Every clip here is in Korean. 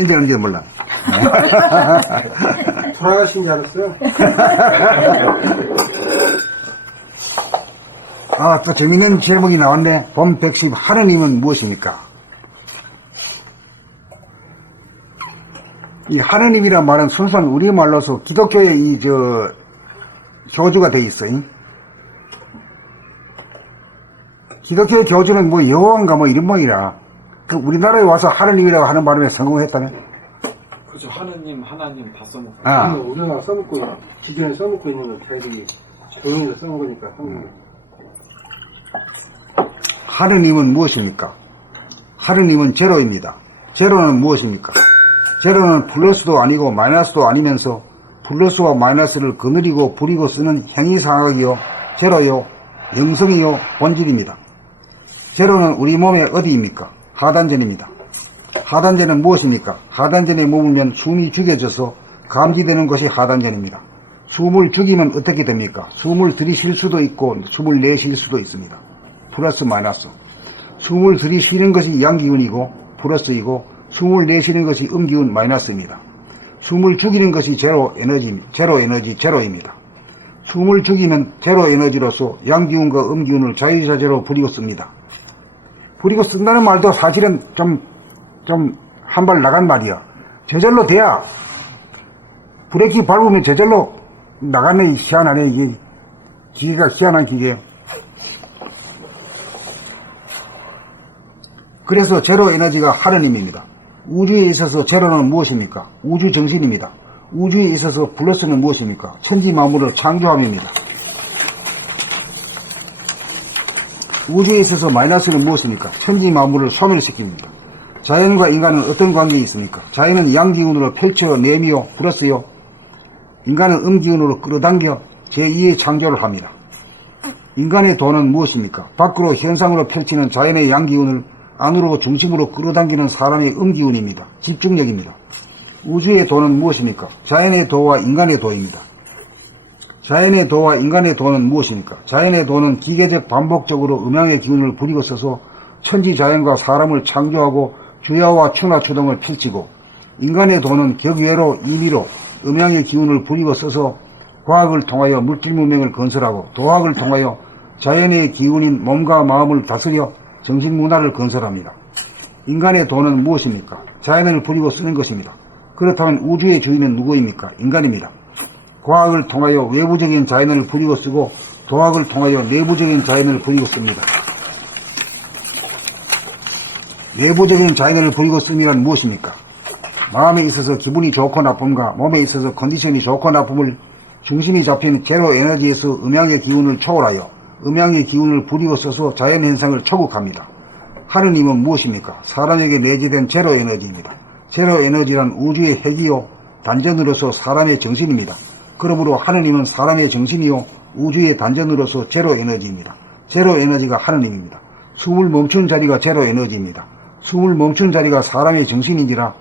언제 언제 몰라. 돌아가신 줄 알았어요. 아, 또 재밌는 제목이 나왔네. 봄 백십 하느님은 무엇입니까? 이 하느님이란 말은 순수한 우리말로서 기독교의 교주가 돼 있어요. 기독교의 교주는 뭐 여호와인가 뭐 이런 모이라. 그 우리나라에 와서 하느님이라고 하는 바람에 성공했다네. 그죠. 하느님, 하나님 다 써먹고. 아. 우리나라 써먹고, 기존에 써먹고 있는 걸 걔들이 조용히 써먹으니까 한국은. 하느님은 무엇입니까? 하느님은 제로입니다. 제로는 무엇입니까? 제로는 플러스도 아니고 마이너스도 아니면서 플러스와 마이너스를 거느리고 부리고 쓰는 행위상학이요, 제로요, 영성이요, 본질입니다. 제로는 우리 몸의 어디입니까? 하단전입니다. 하단전은 무엇입니까? 하단전에 머물면 숨이 죽여져서 감지되는 것이 하단전입니다. 숨을 죽이면 어떻게 됩니까? 숨을 들이쉴 수도 있고 숨을 내쉴 수도 있습니다. 플러스 마이너스. 숨을 들이쉬는 것이 양기운이고 플러스이고 숨을 내쉬는 것이 음기운 마이너스입니다. 숨을 죽이는 것이 제로 에너지, 제로입니다. 숨을 죽이면 제로 에너지로서 양기운과 음기운을 자유자재로 부리고 씁니다. 부리고 쓴다는 말도 사실은 한 발 나간 말이야. 저절로 돼야. 브레이크 밟으면 저절로 나가네. 희한하네. 이게 기계가 희한한 기계예요. 그래서 제로 에너지가 하느님입니다. 우주에 있어서 제로는 무엇입니까? 우주 정신입니다. 우주에 있어서 플러스는 무엇입니까? 천지 만물의 창조함입니다. 우주에 있어서 마이너스는 무엇입니까? 천지 만물을 소멸시킵니다. 자연과 인간은 어떤 관계에 있습니까? 자연은 양기운으로 펼쳐 내미요 플러스요. 인간은 음기운으로 끌어당겨 제2의 창조를 합니다. 인간의 돈은 무엇입니까? 밖으로 현상으로 펼치는 자연의 양기운을 안으로 중심으로 끌어당기는 사람의 음기운입니다. 집중력입니다. 우주의 도는 무엇입니까? 자연의 도와 인간의 도입니다. 자연의 도와 인간의 도는 무엇입니까? 자연의 도는 기계적 반복적으로 음양의 기운을 부리고 써서 천지자연과 사람을 창조하고 주야와 추나 추동을 펼치고, 인간의 도는 격외로 임의로 음양의 기운을 부리고 써서 과학을 통하여 물질문명을 건설하고 도학을 통하여 자연의 기운인 몸과 마음을 다스려 정신문화를 건설합니다. 인간의 도는 무엇입니까? 자연을 부리고 쓰는 것입니다. 그렇다면 우주의 주인은 누구입니까? 인간입니다. 과학을 통하여 외부적인 자연을 부리고 쓰고 도학을 통하여 내부적인 자연을 부리고 씁니다. 내부적인 자연을 부리고 씀이란 무엇입니까? 마음에 있어서 기분이 좋고 나쁨과 몸에 있어서 컨디션이 좋고 나쁨을 중심이 잡힌 제로 에너지에서 음양의 기운을 초월하여 음양의 기운을 부리고 써서 자연현상을 초국합니다. 하느님은 무엇입니까? 사람에게 내재된 제로 에너지입니다. 제로 에너지란 우주의 핵이요 단전으로서 사람의 정신입니다. 그러므로 하느님은 사람의 정신이요 우주의 단전으로서 제로 에너지입니다. 제로 에너지가 하느님입니다. 숨을 멈춘 자리가 제로 에너지입니다. 숨을 멈춘 자리가 사람의 정신인지라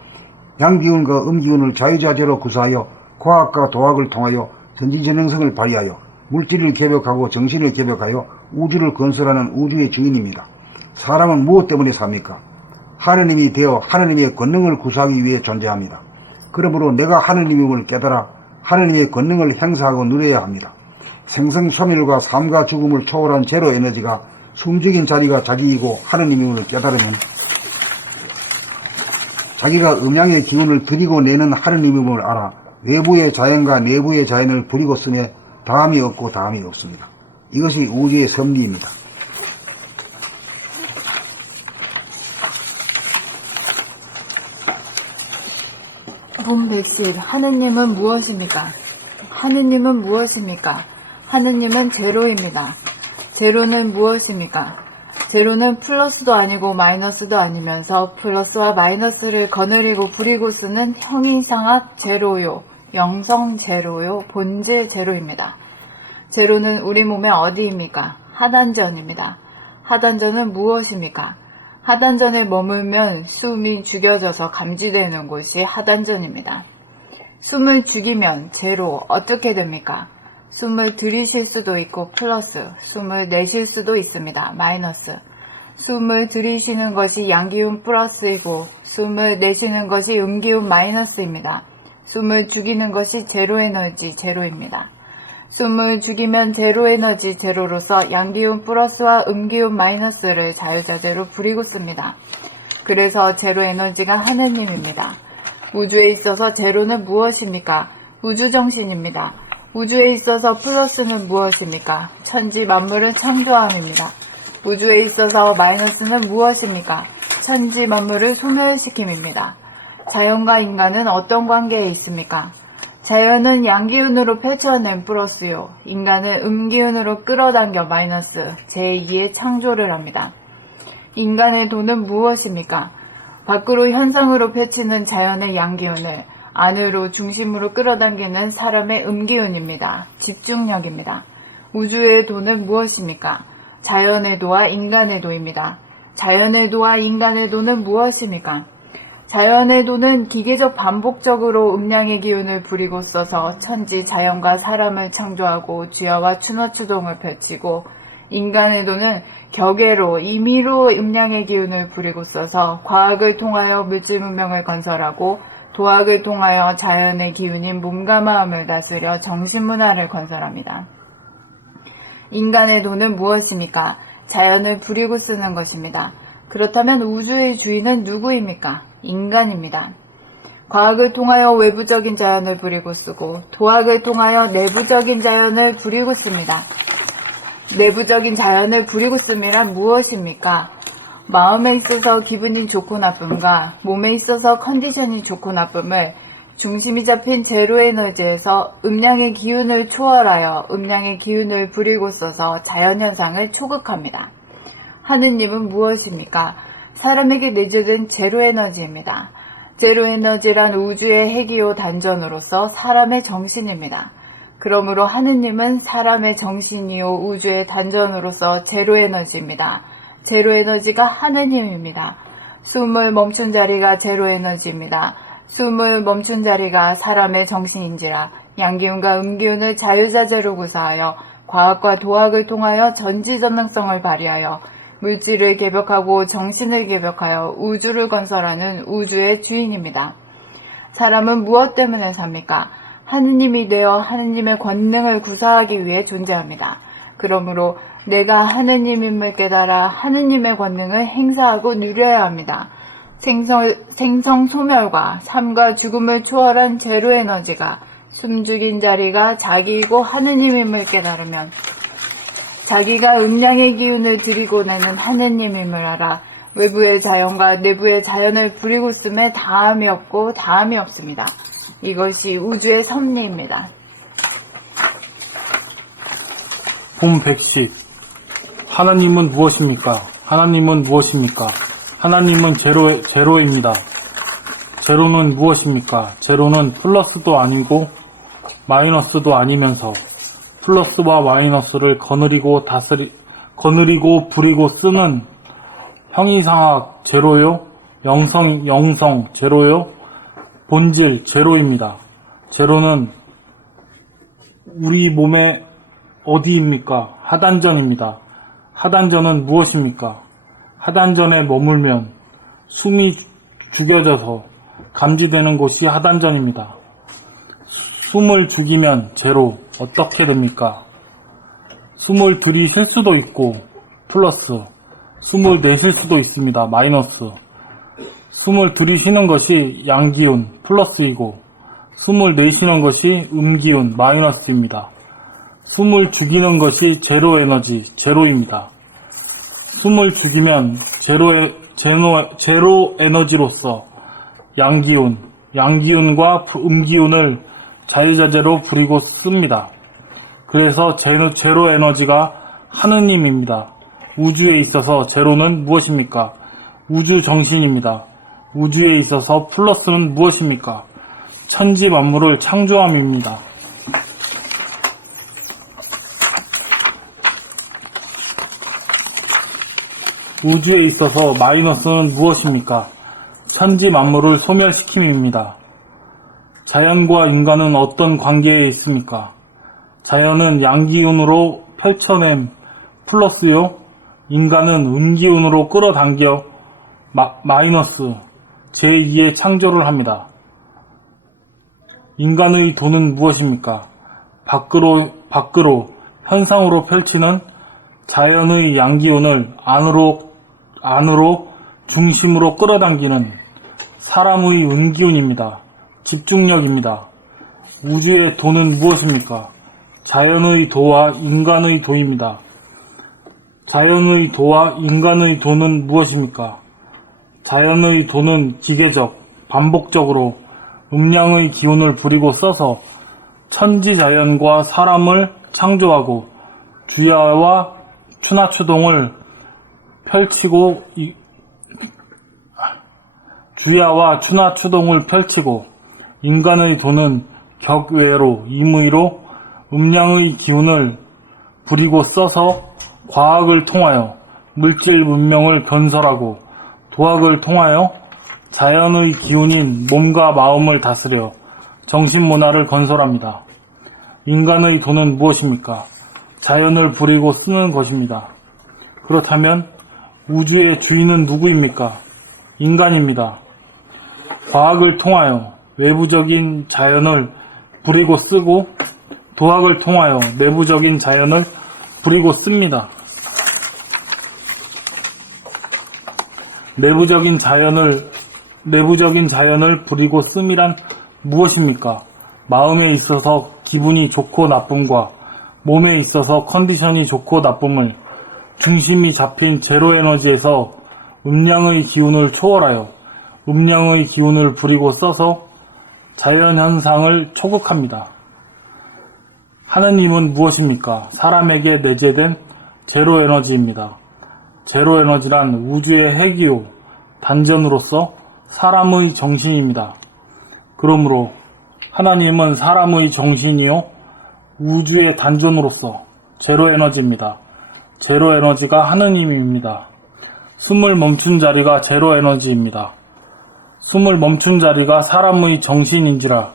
양기운과 음기운을 자유자재로 구사하여 과학과 도학을 통하여 전지전능성을 발휘하여 물질을 개벽하고 정신을 개벽하여 우주를 건설하는 우주의 주인입니다. 사람은 무엇 때문에 삽니까? 하느님이 되어 하느님의 권능을 구사하기 위해 존재합니다. 그러므로 내가 하느님임을 깨달아 하느님의 권능을 행사하고 누려야 합니다. 생성소멸과 삶과 죽음을 초월한 제로 에너지가 숨죽인 자리가 자기이고 하느님임을 깨달으면 자기가 음양의 기운을 들이고 내는 하느님임을 알아 외부의 자연과 내부의 자연을 부리고 쓰며 다함이 없고 다함이 없습니다. 이것이 우주의 섭리입니다. 봄 백십, 하느님은 무엇입니까? 하느님은 무엇입니까? 하느님은 제로입니다. 제로는 무엇입니까? 제로는 플러스도 아니고 마이너스도 아니면서 플러스와 마이너스를 거느리고 부리고 쓰는 형이상학 제로요, 영성 제로요, 본질 제로입니다. 제로는 우리 몸의 어디입니까? 하단전입니다. 하단전은 무엇입니까? 하단전에 머물면 숨이 죽여져서 감지되는 곳이 하단전입니다. 숨을 죽이면 제로 어떻게 됩니까? 숨을 들이쉴 수도 있고 플러스, 숨을 내쉴 수도 있습니다. 마이너스. 숨을 들이쉬는 것이 양기운 플러스이고 숨을 내쉬는 것이 음기운 마이너스입니다. 숨을 죽이는 것이 제로 에너지 제로입니다. 숨을 죽이면 제로 에너지 제로로서 양기운 플러스와 음기운 마이너스를 자유자재로 부리고 씁니다. 그래서 제로 에너지가 하느님입니다. 우주에 있어서 제로는 무엇입니까? 우주정신입니다. 우주에 있어서 플러스는 무엇입니까? 천지 만물은 창조함입니다. 우주에 있어서 마이너스는 무엇입니까? 천지 만물을 소멸시킴입니다. 자연과 인간은 어떤 관계에 있습니까? 자연은 양기운으로 펼쳐낸 플러스요. 인간은 음기운으로 끌어당겨 마이너스, 제2의 창조를 합니다. 인간의 도는 무엇입니까? 밖으로 현상으로 펼치는 자연의 양기운을 안으로 중심으로 끌어당기는 사람의 음기운입니다. 집중력입니다. 우주의 도는 무엇입니까? 자연의 도와 인간의 도입니다. 자연의 도와 인간의 도는 무엇입니까? 자연의 도는 기계적 반복적으로 음량의 기운을 부리고 써서 천지 자연과 사람을 창조하고 주야와 추노추동을 펼치고, 인간의 도는 격외로 임의로 음량의 기운을 부리고 써서 과학을 통하여 물질 문명을 건설하고, 도학을 통하여 자연의 기운인 몸과 마음을 다스려 정신문화를 건설합니다. 인간의 도는 무엇입니까? 자연을 부리고 쓰는 것입니다. 그렇다면 우주의 주인은 누구입니까? 인간입니다. 과학을 통하여 외부적인 자연을 부리고 쓰고, 도학을 통하여 내부적인 자연을 부리고 씁니다. 내부적인 자연을 부리고 씀이란 무엇입니까? 마음에 있어서 기분이 좋고 나쁨과 몸에 있어서 컨디션이 좋고 나쁨을 중심이 잡힌 제로 에너지에서 음량의 기운을 초월하여 음량의 기운을 부리고 써서 자연현상을 초극합니다. 하느님은 무엇입니까? 사람에게 내재된 제로 에너지입니다. 제로 에너지란 우주의 핵이요 단전으로서 사람의 정신입니다. 그러므로 하느님은 사람의 정신이요 우주의 단전으로서 제로 에너지입니다. 제로 에너지가 하느님입니다. 숨을 멈춘 자리가 제로 에너지입니다. 숨을 멈춘 자리가 사람의 정신인지라 양기운과 음기운을 자유자재로 구사하여 과학과 도학을 통하여 전지전능성을 발휘하여 물질을 개벽하고 정신을 개벽하여 우주를 건설하는 우주의 주인입니다. 사람은 무엇 때문에 삽니까? 하느님이 되어 하느님의 권능을 구사하기 위해 존재합니다. 그러므로 내가 하느님임을 깨달아 하느님의 권능을 행사하고 누려야 합니다. 생성 소멸과 삶과 죽음을 초월한 제로 에너지가 숨죽인 자리가 자기이고 하느님임을 깨달으면 자기가 음량의 기운을 들이고 내는 하느님임을 알아 외부의 자연과 내부의 자연을 부리고 씀에 다함이 없고 다함이 없습니다. 이것이 우주의 섭리입니다. 봄 110. 하나님은 무엇입니까? 하나님은 무엇입니까? 하나님은 제로입니다. 제로는 무엇입니까? 제로는 플러스도 아니고 마이너스도 아니면서 플러스와 마이너스를 거느리고 부리고 쓰는 형이상학 제로요? 영성 제로요? 본질 제로입니다. 제로는 우리 몸의 어디입니까? 하단전입니다. 하단전은 무엇입니까? 하단전에 머물면 숨이 죽여져서 감지되는 곳이 하단전입니다. 숨을 죽이면 제로 어떻게 됩니까? 숨을 들이쉴 수도 있고 플러스, 숨을 내쉴 수도 있습니다. 마이너스. 숨을 들이쉬는 것이 양기운 플러스이고 숨을 내쉬는 것이 음기운 마이너스입니다. 숨을 죽이는 것이 제로 에너지 제로입니다. 숨을 죽이면 제로 에너지로서 양기운과 음기운을 자유자재로 부리고 씁니다. 그래서 제로 에너지가 하느님입니다. 우주에 있어서 제로는 무엇입니까? 우주 정신입니다. 우주에 있어서 플러스는 무엇입니까? 천지 만물을 창조함입니다. 우주에 있어서 마이너스는 무엇입니까? 천지 만물을 소멸시킴입니다. 자연과 인간은 어떤 관계에 있습니까? 자연은 양기운으로 펼쳐낸 플러스요. 인간은 음기운으로 끌어당겨 마이너스 제2의 창조를 합니다. 인간의 도는 무엇입니까? 밖으로 현상으로 펼치는 자연의 양기운을 안으로 중심으로 끌어당기는 사람의 음기운입니다. 집중력입니다. 우주의 도는 무엇입니까? 자연의 도와 인간의 도입니다. 자연의 도와 인간의 도는 무엇입니까? 자연의 도는 기계적, 반복적으로 음양의 기운을 부리고 써서 천지자연과 사람을 창조하고 주야와 추나추동을 펼치고 인간의 도는 격외로 임의로 음양의 기운을 부리고 써서 과학을 통하여 물질 문명을 건설하고 도학을 통하여 자연의 기운인 몸과 마음을 다스려 정신문화를 건설합니다. 인간의 도는 무엇입니까? 자연을 부리고 쓰는 것입니다. 그렇다면 우주의 주인은 누구입니까? 인간입니다. 과학을 통하여 외부적인 자연을 부리고 쓰고 도학을 통하여 내부적인 자연을 부리고 씁니다. 내부적인 자연을 부리고 씀이란 무엇입니까? 마음에 있어서 기분이 좋고 나쁨과 몸에 있어서 컨디션이 좋고 나쁨을 중심이 잡힌 제로 에너지에서 음양의 기운을 초월하여 음양의 기운을 부리고 써서 자연 현상을 초극합니다. 하느님은 무엇입니까? 사람에게 내재된 제로 에너지입니다. 제로 에너지란 우주의 핵이요 단전으로서 사람의 정신입니다. 그러므로 하나님은 사람의 정신이요 우주의 단전으로서 제로 에너지입니다. 제로 에너지가 하느님입니다. 숨을 멈춘 자리가 제로 에너지입니다. 숨을 멈춘 자리가 사람의 정신인지라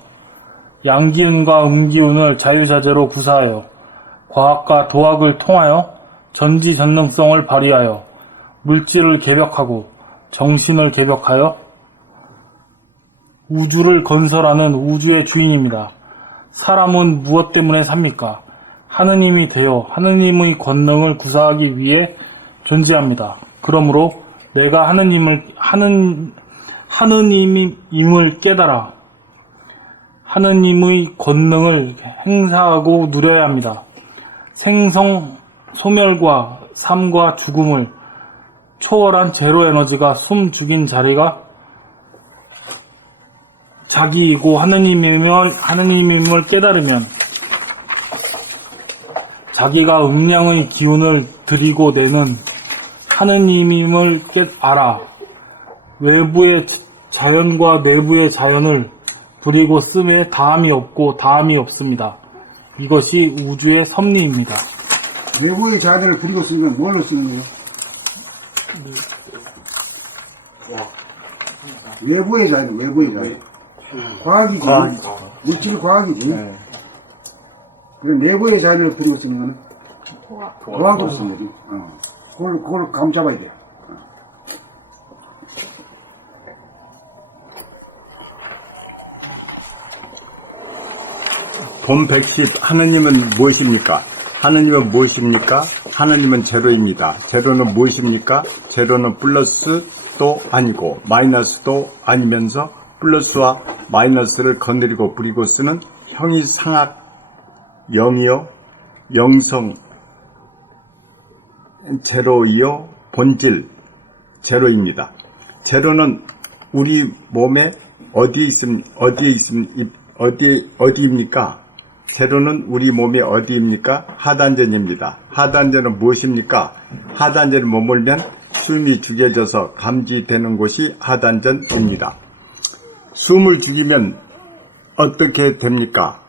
양기운과 음기운을 자유자재로 구사하여 과학과 도학을 통하여 전지전능성을 발휘하여 물질을 개벽하고 정신을 개벽하여 우주를 건설하는 우주의 주인입니다. 사람은 무엇 때문에 삽니까? 하느님이 되어 하느님의 권능을 구사하기 위해 존재합니다. 그러므로 내가 하느님임을 깨달아 하느님의 권능을 행사하고 누려야 합니다. 생성, 소멸과 삶과 죽음을 초월한 제로 에너지가 숨 죽인 자리가 자기이고 하느님임을 깨달으면 자기가 음양의 기운을 들이고 내는 하느님임을 알아 외부의 자연과 내부의 자연을 부리고 씀에 다함이 없고 다함이 없습니다. 이것이 우주의 섭리입니다. 외부의 자연을 부리고 쓰는 건 뭘로 쓰는 거예요? 외부의 자연. 과학이지. 물질 과학이지. 네. 그리고 내부의 자연을 부리고 쓰는 거는 도학. 도학으로 쓰는 거지. 그걸 감 잡아야 돼. 본 110 하느님은 무엇입니까? 하느님은 무엇입니까? 하느님은 제로입니다. 제로는 무엇입니까? 제로는 플러스도 아니고 마이너스도 아니면서 플러스와 마이너스를 거느리고 부리고 쓰는 형이상학 영이요 영성 제로이요 본질 제로입니다. 제로는 우리 몸에 어디입니까? 제로는 우리 몸의 어디입니까? 하단전입니다. 하단전은 무엇입니까? 하단전을 머물면 숨이 죽여져서 감지되는 곳이 하단전입니다. 숨을 죽이면 어떻게 됩니까?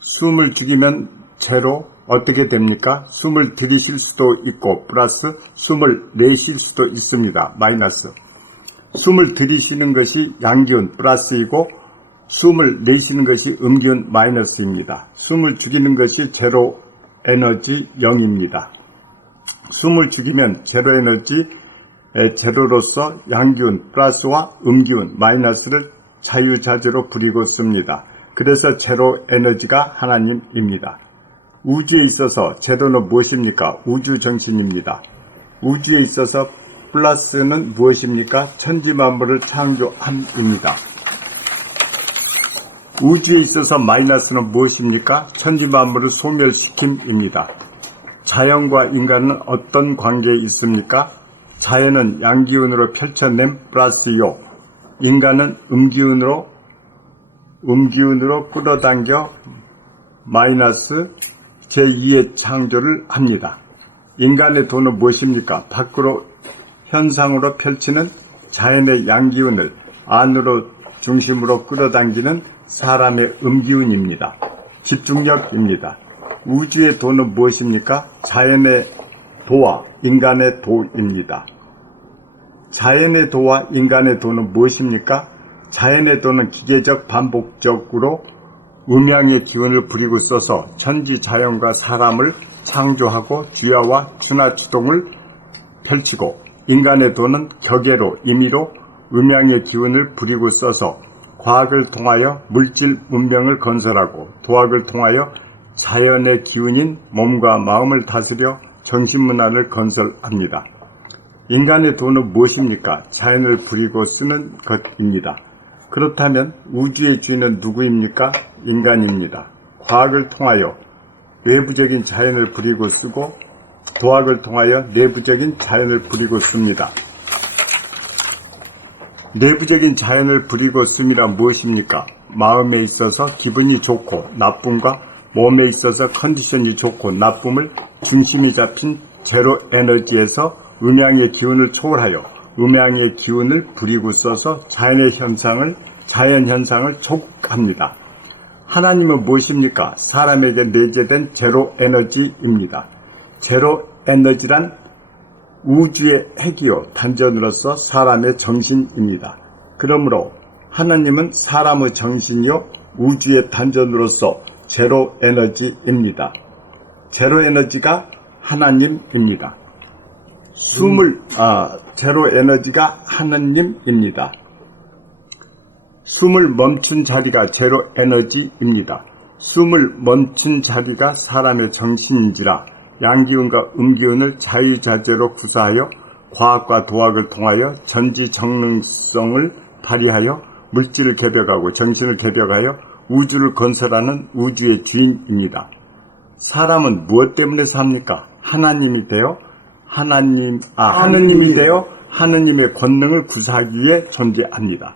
숨을 죽이면 제로 어떻게 됩니까? 숨을 들이쉴 수도 있고 플러스 숨을 내쉴 수도 있습니다. 마이너스. 숨을 들이쉬는 것이 양기운 플러스이고 숨을 내쉬는 것이 음기운 마이너스입니다. 숨을 죽이는 것이 제로 에너지 0입니다. 숨을 죽이면 제로 에너지 제로로서 양기운 플러스와 음기운 마이너스를 자유자재로 부리고 씁니다. 그래서 제로 에너지가 하나님입니다. 우주에 있어서 제로는 무엇입니까? 우주 정신입니다. 우주에 있어서 플러스는 무엇입니까? 천지만물을 창조함입니다. 우주에 있어서 마이너스는 무엇입니까? 천지만물을 소멸시킴입니다. 자연과 인간은 어떤 관계에 있습니까? 자연은 양기운으로 펼쳐낸 플러스요. 인간은 음기운으로 끌어당겨 마이너스 제2의 창조를 합니다. 인간의 도는 무엇입니까? 밖으로 현상으로 펼치는 자연의 양기운을 안으로 중심으로 끌어당기는 사람의 음기운입니다. 집중력입니다. 우주의 도는 무엇입니까? 자연의 도와 인간의 도입니다. 자연의 도와 인간의 도는 무엇입니까? 자연의 도는 기계적 반복적으로 음양의 기운을 부리고 써서 천지 자연과 사람을 창조하고 주야와 추나 추동을 펼치고, 인간의 도는 격예로 임의로 음양의 기운을 부리고 써서 과학을 통하여 물질 문명을 건설하고, 도학을 통하여 자연의 기운인 몸과 마음을 다스려 정신문화를 건설합니다. 인간의 도는 무엇입니까? 자연을 부리고 쓰는 것입니다. 그렇다면 우주의 주인은 누구입니까? 인간입니다. 과학을 통하여 외부적인 자연을 부리고 쓰고, 도학을 통하여 내부적인 자연을 부리고 씁니다. 내부적인 자연을 부리고 씀이라 무엇입니까? 마음에 있어서 기분이 좋고 나쁨과 몸에 있어서 컨디션이 좋고 나쁨을 중심이 잡힌 제로 에너지에서 음양의 기운을 초월하여 음양의 기운을 부리고 써서 자연 현상을 촉합니다. 하나님은 무엇입니까? 사람에게 내재된 제로 에너지입니다. 제로 에너지란 우주의 핵이요 단전으로서 사람의 정신입니다. 그러므로 하나님은 사람의 정신이요 우주의 단전으로서 제로 에너지입니다. 제로 에너지가 하나님입니다. 제로 에너지가 하나님입니다. 숨을 멈춘 자리가 제로 에너지입니다. 숨을 멈춘 자리가 사람의 정신인지라 양기운과 음기운을 자유자재로 구사하여 과학과 도학을 통하여 전지정능성을 발휘하여 물질을 개벽하고 정신을 개벽하여 우주를 건설하는 우주의 주인입니다. 사람은 무엇 때문에 삽니까? 하나님이 되어 하느님의 권능을 구사하기 위해 존재합니다.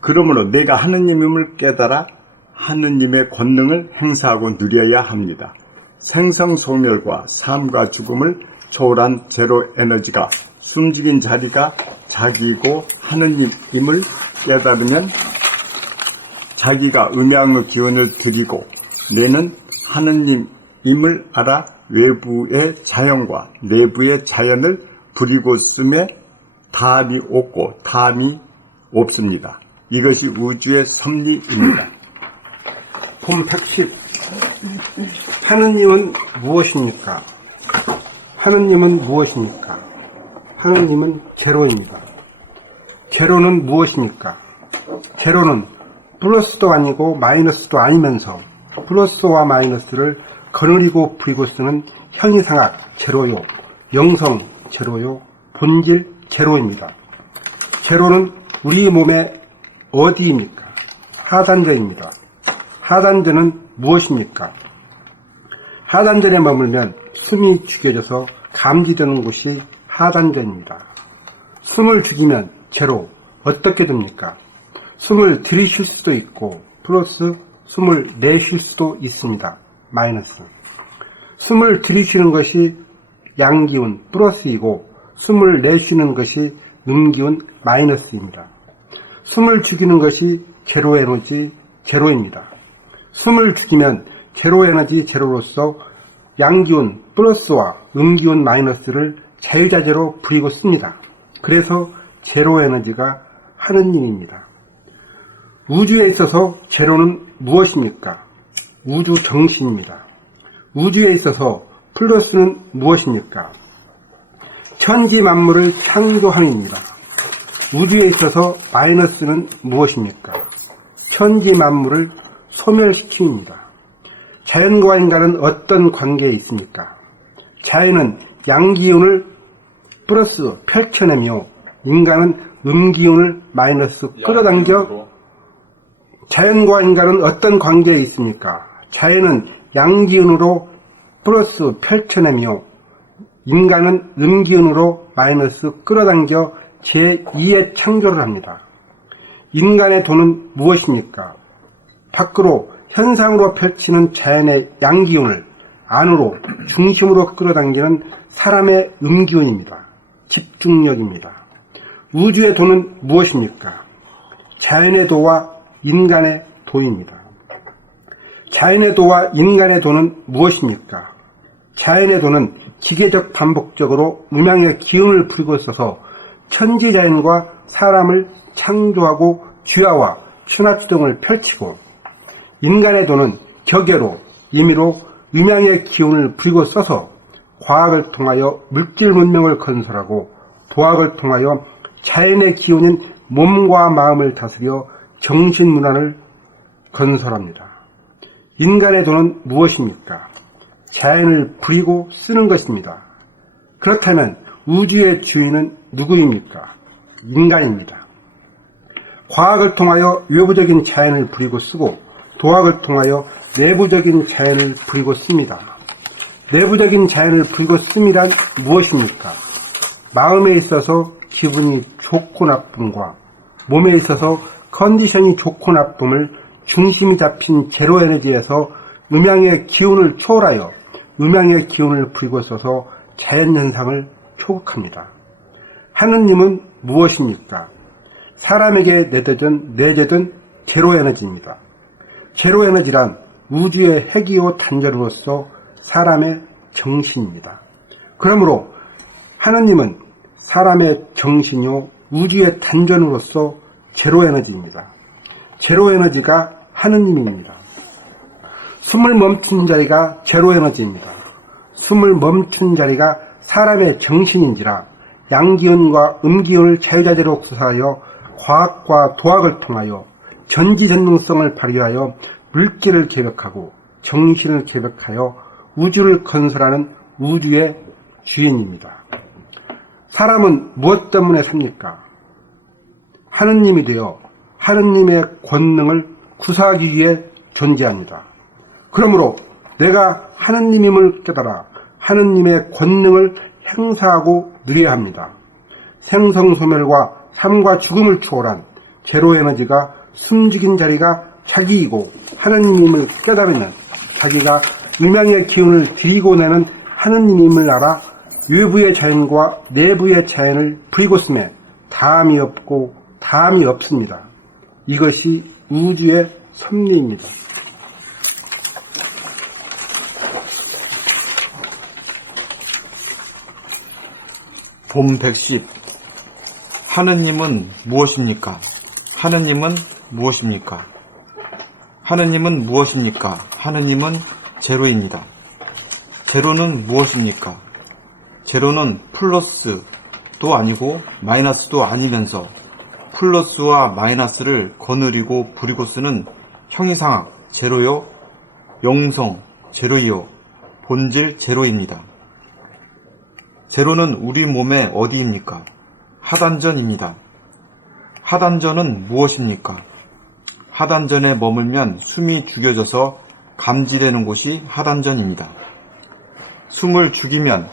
그러므로 내가 하느님임을 깨달아 하느님의 권능을 행사하고 누려야 합니다. 생성소멸과 삶과 죽음을 초월한 제로 에너지가 숨죽인 자리가 자기이고 하느님임을 깨달으면 자기가 음양의 기운을 드리고 내는 하느님임을 알아 외부의 자연과 내부의 자연을 부리고 쓰매 다함이 없고 다함이 없습니다. 이것이 우주의 섭리입니다. 봄 110. 하느님은 무엇입니까? 하느님은 무엇입니까? 하느님은 제로입니다. 제로는 무엇입니까? 제로는 플러스도 아니고 마이너스도 아니면서 플러스와 마이너스를 거느리고 부리고 쓰는 현이상학 제로요, 영성 제로요, 본질 제로입니다. 제로는 우리 몸의 어디입니까? 하단전입니다. 하단전은 무엇입니까? 하단전에 머물면 숨이 죽여져서 감지되는 곳이 하단전입니다. 숨을 죽이면 제로, 어떻게 됩니까? 숨을 들이쉴 수도 있고 플러스 숨을 내쉴 수도 있습니다. 마이너스. 숨을 들이쉬는 것이 양기운 플러스이고 숨을 내쉬는 것이 음기운 마이너스입니다. 숨을 죽이는 것이 제로 에너지 제로입니다. 숨을 죽이면 제로 에너지 제로로서 양기운 플러스와 음기운 마이너스를 자유자재로 부리고 씁니다. 그래서 제로 에너지가 하느님입니다. 우주에 있어서 제로는 무엇입니까? 우주 정신입니다. 우주에 있어서 플러스는 무엇입니까? 천지 만물을 창조함입니다. 우주에 있어서 마이너스는 무엇입니까? 천지 만물을 소멸시킵니다. 자연과 인간은 어떤 관계에 있습니까? 자연은 양기운을 플러스 펼쳐내며 인간은 음기운을 마이너스 끌어당겨. 자연과 인간은 어떤 관계에 있습니까? 자연은 양기운으로 플러스 펼쳐내며 인간은 음기운으로 마이너스 끌어당겨 제2의 창조를 합니다. 인간의 돈은 무엇입니까? 밖으로 현상으로 펼치는 자연의 양기운을 안으로 중심으로 끌어당기는 사람의 음기운입니다. 집중력입니다. 우주의 도는 무엇입니까? 자연의 도와 인간의 도입니다. 자연의 도와 인간의 도는 무엇입니까? 자연의 도는 기계적 반복적으로 음양의 기운을 부리고 있어서 천지자연과 사람을 창조하고 주야와 천하추동을 펼치고, 인간의 도는 격여로 임의로 음양의 기운을 부리고 써서 과학을 통하여 물질 문명을 건설하고 도학을 통하여 자연의 기운인 몸과 마음을 다스려 정신문화를 건설합니다. 인간의 도는 무엇입니까? 자연을 부리고 쓰는 것입니다. 그렇다면 우주의 주인은 누구입니까? 인간입니다. 과학을 통하여 외부적인 자연을 부리고 쓰고 도학을 통하여 내부적인 자연을 부리고 씁니다. 내부적인 자연을 부리고 씀이란 무엇입니까? 마음에 있어서 기분이 좋고 나쁨과 몸에 있어서 컨디션이 좋고 나쁨을 중심이 잡힌 제로 에너지에서 음양의 기운을 초월하여 음양의 기운을 부리고 써서 자연현상을 초극합니다. 하느님은 무엇입니까? 사람에게 내재된 제로에너지입니다. 제로에너지란 우주의 핵이요 단절로서 사람의 정신입니다. 그러므로 하느님은 사람의 정신이요 우주의 단전으로서 제로에너지입니다. 제로에너지가 하느님입니다. 숨을 멈춘 자리가 제로에너지입니다. 숨을 멈춘 자리가 사람의 정신인지라 양기운과 음기운을 자유자재로 구사하여 과학과 도학을 통하여 전지전능성을 발휘하여 물질을 개벽하고 정신을 개벽하여 우주를 건설하는 우주의 주인입니다. 사람은 무엇 때문에 삽니까? 하느님이 되어 하느님의 권능을 구사하기 위해 존재합니다. 그러므로 내가 하느님임을 깨달아 하느님의 권능을 행사하고 누려야 합니다. 생성소멸과 삶과 죽음을 초월한 제로에너지가 숨죽인 자리가 자기이고 하느님임을 깨달으면 자기가 음양의 기운을 들이고 내는 하느님임을 알아 외부의 자연과 내부의 자연을 부리고 쓰매 다함이 없고 다함이 없습니다. 이것이 우주의 섭리입니다. 봄 110. 하느님은 무엇입니까? 하느님은 무엇입니까? 하느님은 무엇입니까? 하느님은 제로입니다. 제로는 무엇입니까? 제로는 플러스도 아니고 마이너스도 아니면서 플러스와 마이너스를 거느리고 부리고 쓰는 형이상학 제로요, 영성 제로이요, 본질 제로입니다. 제로는 우리 몸의 어디입니까? 하단전입니다. 하단전은 무엇입니까? 하단전에 머물면 숨이 죽여져서 감지되는 곳이 하단전입니다. 숨을 죽이면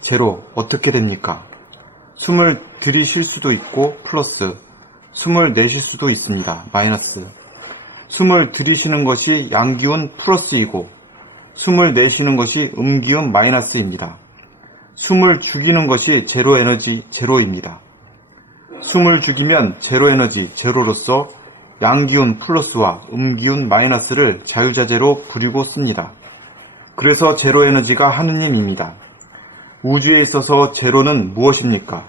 제로 어떻게 됩니까? 숨을 들이쉴 수도 있고 플러스, 숨을 내쉴 수도 있습니다. 마이너스. 숨을 들이쉬는 것이 양기운 플러스이고 숨을 내쉬는 것이 음기운 마이너스입니다. 숨을 죽이는 것이 제로에너지 제로입니다. 숨을 죽이면 제로에너지 제로로서 양기운 플러스와 음기운 마이너스를 자유자재로 부리고 씁니다. 그래서 제로에너지가 하느님입니다. 우주에 있어서 제로는 무엇입니까?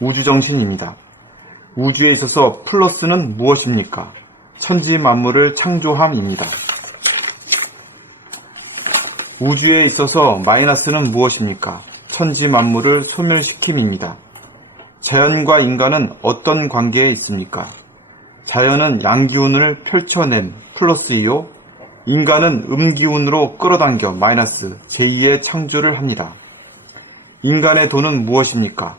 우주정신입니다. 우주에 있어서 플러스는 무엇입니까? 천지 만물을 창조함입니다. 우주에 있어서 마이너스는 무엇입니까? 천지 만물을 소멸시킴입니다. 자연과 인간은 어떤 관계에 있습니까? 자연은 양기운을 펼쳐냄 플러스이요, 인간은 음기운으로 끌어당겨 마이너스 제2의 창조를 합니다. 인간의 도는 무엇입니까?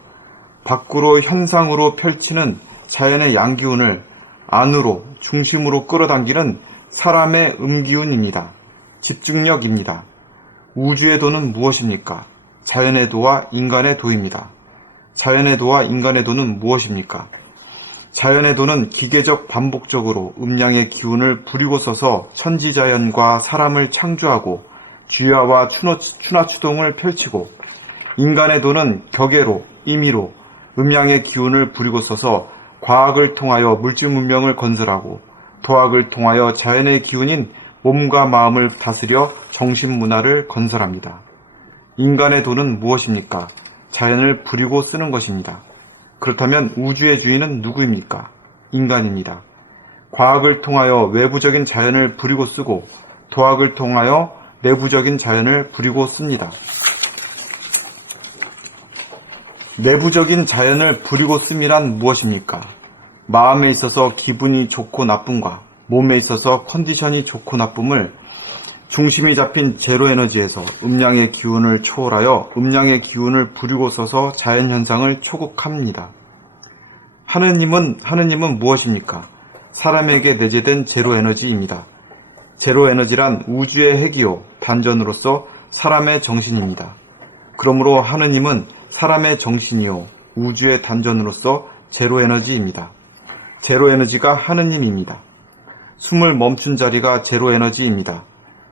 밖으로 현상으로 펼치는 자연의 양기운을 안으로 중심으로 끌어당기는 사람의 음기운입니다. 집중력입니다. 우주의 도는 무엇입니까? 자연의 도와 인간의 도입니다. 자연의 도와 인간의 도는 무엇입니까? 자연의 도는 기계적 반복적으로 음양의 기운을 부리고 써서 천지자연과 사람을 창조하고 주야와 추나추동을 펼치고, 인간의 도는 격예로 임의로 음양의 기운을 부리고 써서 과학을 통하여 물질 문명을 건설하고, 도학을 통하여 자연의 기운인 몸과 마음을 다스려 정신문화를 건설합니다. 인간의 도는 무엇입니까? 자연을 부리고 쓰는 것입니다. 그렇다면 우주의 주인은 누구입니까? 인간입니다. 과학을 통하여 외부적인 자연을 부리고 쓰고, 도학을 통하여 내부적인 자연을 부리고 씁니다. 내부적인 자연을 부리고 씀이란 무엇입니까? 마음에 있어서 기분이 좋고 나쁨과 몸에 있어서 컨디션이 좋고 나쁨을 중심이 잡힌 제로에너지에서 음양의 기운을 초월하여 음양의 기운을 부리고 써서 자연현상을 초극합니다. 하느님은 무엇입니까? 사람에게 내재된 제로에너지입니다. 제로에너지란 우주의 핵이요 단전으로서 사람의 정신입니다. 그러므로 하느님은 사람의 정신이요 우주의 단전으로서 제로에너지입니다. 제로에너지가 하느님입니다. 숨을 멈춘 자리가 제로에너지입니다.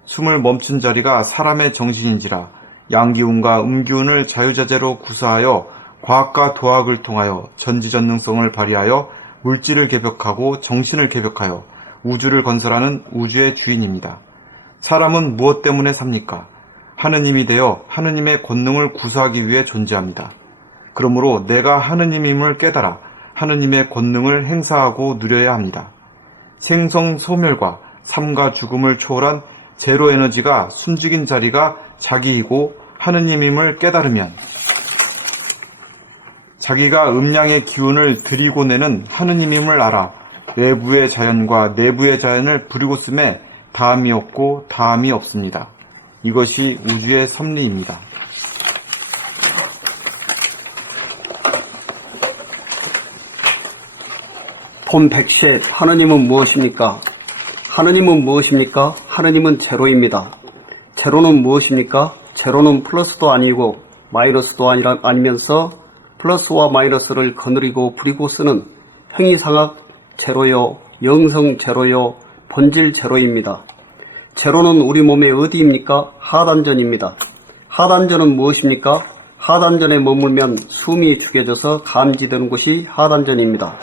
숨을 멈춘 자리가 사람의 정신인지라 양기운과 음기운을 자유자재로 구사하여 과학과 도학을 통하여 전지전능성을 발휘하여 물질을 개벽하고 정신을 개벽하여 우주를 건설하는 우주의 주인입니다. 사람은 무엇 때문에 삽니까? 하느님이 되어 하느님의 권능을 구사하기 위해 존재합니다. 그러므로 내가 하느님임을 깨달아 하느님의 권능을 행사하고 누려야 합니다. 생성 소멸과 삶과 죽음을 초월한 제로에너지가 숨죽인 자리가 자기이고 하느님임을 깨달으면 자기가 음양의 기운을 들이고 내는 하느님임을 알아 외부의 자연과 내부의 자연을 부리고 씀에 다함이 없고 다함이 없습니다. 이것이 우주의 섭리입니다. 본 110 하느님은 무엇입니까? 하느님은 무엇입니까? 하느님은 제로입니다. 제로는 무엇입니까? 제로는 플러스도 아니고 마이너스도 아니면서 플러스와 마이너스를 거느리고 부리고 쓰는 행위상학 제로요, 영성 제로요, 본질 제로입니다. 제로는 우리 몸의 어디입니까? 하단전입니다. 하단전은 무엇입니까? 하단전에 머물면 숨이 죽여져서 감지되는 곳이 하단전입니다.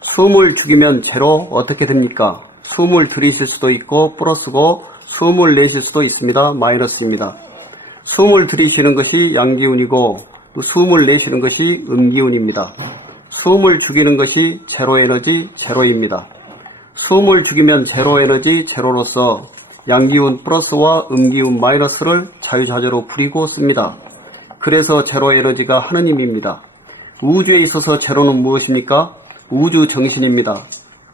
숨을 죽이면 제로 어떻게 됩니까? 숨을 들이실 수도 있고 플러스고 숨을 내쉴 수도 있습니다. 마이너스입니다. 숨을 들이쉬는 것이 양기운이고 숨을 내쉬는 것이 음기운입니다. 숨을 죽이는 것이 제로에너지 제로입니다. 숨을 죽이면 제로에너지 제로로서 양기운 플러스와 음기운 마이너스를 자유자재로 부리고 씁니다. 그래서 제로에너지가 하느님입니다. 우주에 있어서 제로는 무엇입니까? 우주 정신입니다.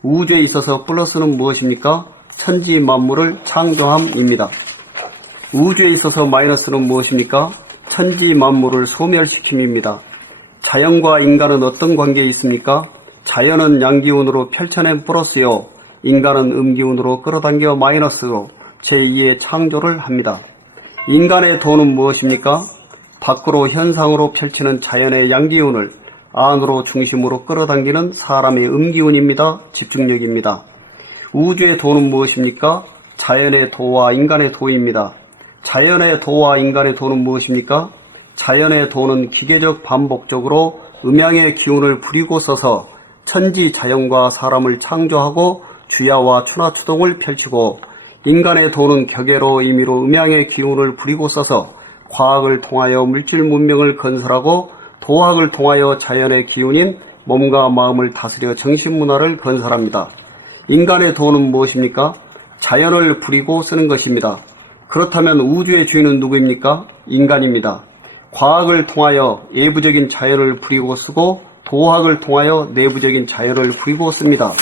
우주에 있어서 플러스는 무엇입니까? 천지 만물을 창조함입니다. 우주에 있어서 마이너스는 무엇입니까? 천지 만물을 소멸시킴입니다. 자연과 인간은 어떤 관계에 있습니까? 자연은 양기운으로 펼쳐낸 플러스요, 인간은 음기운으로 끌어당겨 마이너스로 제2의 창조를 합니다. 인간의 도는 무엇입니까? 밖으로 현상으로 펼치는 자연의 양기운을 안으로 중심으로 끌어당기는 사람의 음기운입니다. 집중력입니다. 우주의 도는 무엇입니까? 자연의 도와 인간의 도입니다. 자연의 도와 인간의 도는 무엇입니까? 자연의 도는 기계적 반복적으로 음양의 기운을 부리고 써서 천지 자연과 사람을 창조하고 주야와 추나추동을 펼치고, 인간의 도는 격예로 임의로 음양의 기운을 부리고 써서 과학을 통하여 물질 문명을 건설하고 도학을 통하여 자연의 기운인 몸과 마음을 다스려 정신문화를 건설합니다. 인간의 도는 무엇입니까? 자연을 부리고 쓰는 것입니다. 그렇다면 우주의 주인은 누구입니까? 인간입니다. 과학을 통하여 외부적인 자연을 부리고 쓰고 도학을 통하여 내부적인 자연을 부리고 씁니다.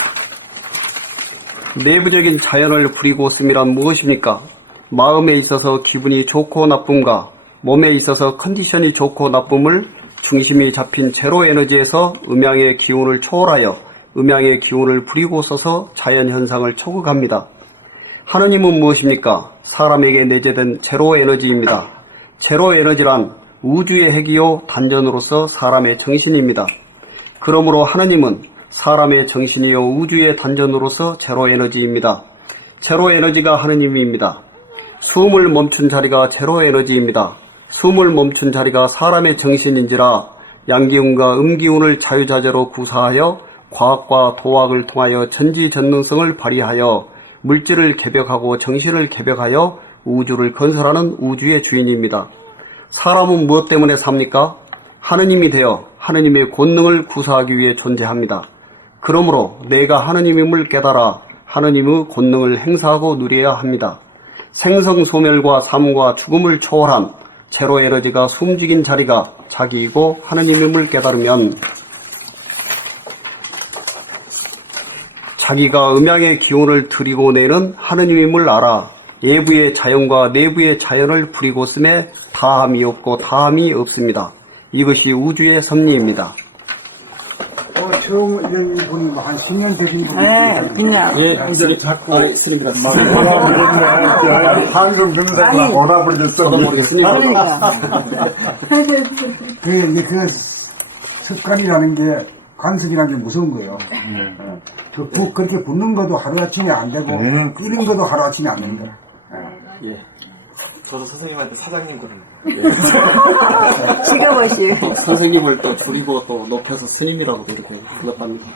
내부적인 자연을 부리고 씀이란 무엇입니까? 마음에 있어서 기분이 좋고 나쁨과 몸에 있어서 컨디션이 좋고 나쁨을 중심이 잡힌 제로 에너지에서 음양의 기운을 초월하여 음양의 기운을 부리고 써서 자연 현상을 초극합니다. 하느님은 무엇입니까? 사람에게 내재된 제로 에너지입니다. 제로 에너지란 우주의 핵이요 단전으로서 사람의 정신입니다. 그러므로 하느님은 사람의 정신이요 우주의 단전으로서 제로 에너지입니다. 제로 에너지가 하느님입니다. 숨을 멈춘 자리가 제로 에너지입니다. 숨을 멈춘 자리가 사람의 정신인지라 양기운과 음기운을 자유자재로 구사하여 과학과 도학을 통하여 전지전능성을 발휘하여 물질을 개벽하고 정신을 개벽하여 우주를 건설하는 우주의 주인입니다. 사람은 무엇 때문에 삽니까? 하느님이 되어 하느님의 권능을 구사하기 위해 존재합니다. 그러므로 내가 하느님임을 깨달아 하느님의 권능을 행사하고 누려야 합니다. 생성소멸과 삶과 죽음을 초월한 제로 에너지가 숨죽인 자리가 자기이고 하느님임을 깨달으면 자기가 음양의 기운을 들이고 내는 하느님임을 알아 외부의 자연과 내부의 자연을 부리고 씀에 다함이 없고 다함이 없습니다. 이것이 우주의 섭리입니다. 처음 이런 분이 한 10년 되신 분이 예, 이제 자꾸 방금 등산과 오라버렸어. 그 습관이라는 게 관습이라는 게 무서운 거예요. 그렇게 붙는 것도 하루아침에 안 되고 뛰는 것도 하루아침에 안 되는 거야. 예. 저도 선생님한테 사장님 그러는 지가보시 선생님을 또 줄이고 또 높여서 스님이라고 이렇게 불렀답니다.